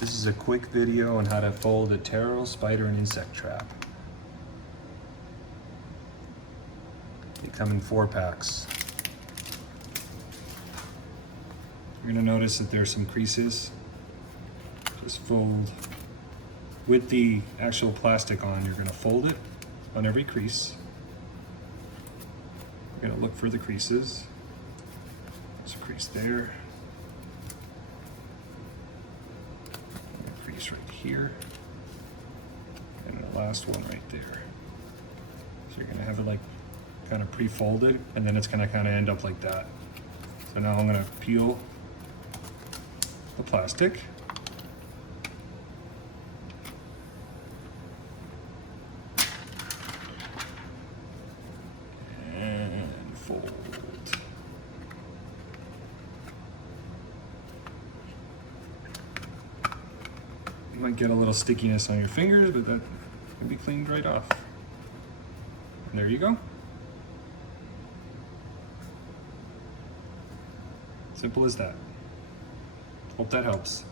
This is a quick video on how to fold a Terro Spider Insect Trap. They come in 4 packs. You're going to notice that there's some creases. Just fold with the actual plastic on. You're going to fold it on every crease. You're going to look for the creases. There's a crease there. Crease right here, and the last one right there. So you're gonna have it like kind of pre-folded, and then it's gonna kind of end up like that. So now I'm gonna peel the plastic. And fold. You might get a little stickiness on your fingers, but that can be cleaned right off. And there you go. Simple as that. Hope that helps.